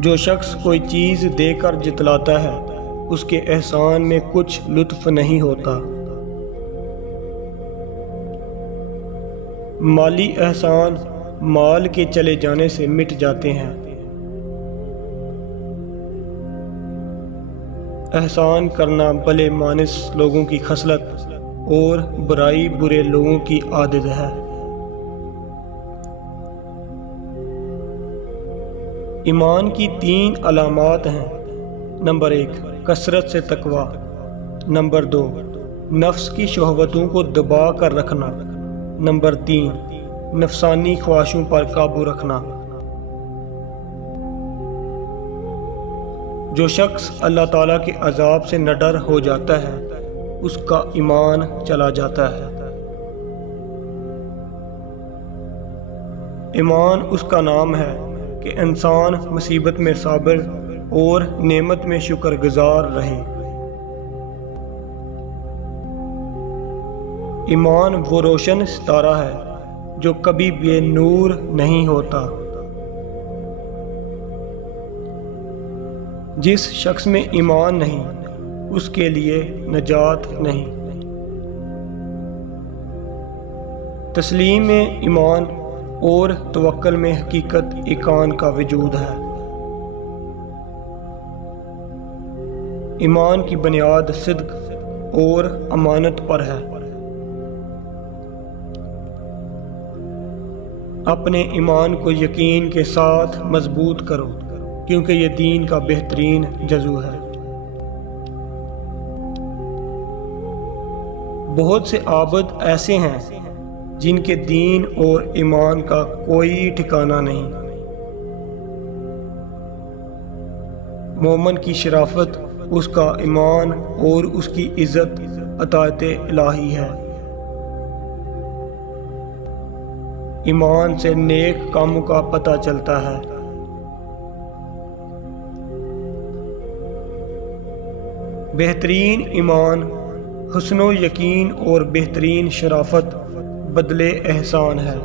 جو شخص کوئی چیز دے کر جتلاتا ہے اس کے احسان میں کچھ لطف نہیں ہوتا۔ مالی احسان مال کے چلے جانے سے مٹ جاتے ہیں۔ احسان کرنا بھلے مانس لوگوں کی خصلت اور برائی برے لوگوں کی عادت ہے۔ ایمان کی 3 علامات ہیں۔ نمبر 1 کثرت سے تقوی۔ نمبر 2 نفس کی شہوتوں کو دبا کر رکھنا۔ نمبر 3 نفسانی خواہشوں پر قابو رکھنا۔ جو شخص اللہ تعالیٰ کے عذاب سے نڈر ہو جاتا ہے اس کا ایمان چلا جاتا ہے۔ ایمان اس کا نام ہے کہ انسان مصیبت میں صابر اور نعمت میں شکر گزار رہے۔ ایمان وہ روشن ستارہ ہے جو کبھی بے نور نہیں ہوتا۔ جس شخص میں ایمان نہیں اس کے لیے نجات نہیں۔ تسلیم میں ایمان اور توکل میں حقیقت ایقان کا وجود ہے۔ ایمان کی بنیاد صدق اور امانت پر ہے۔ اپنے ایمان کو یقین کے ساتھ مضبوط کرو کیونکہ یہ دین کا بہترین جزو ہے۔ بہت سے عابد ایسے ہیں جن کے دین اور ایمان کا کوئی ٹھکانہ نہیں۔ مومن کی شرافت اس کا ایمان اور اس کی عزت عطایت الہی ہے۔ ایمان سے نیک کاموں کا پتہ چلتا ہے۔ بہترین ایمان حسن و یقین اور بہترین شرافت بدلے احسان ہے۔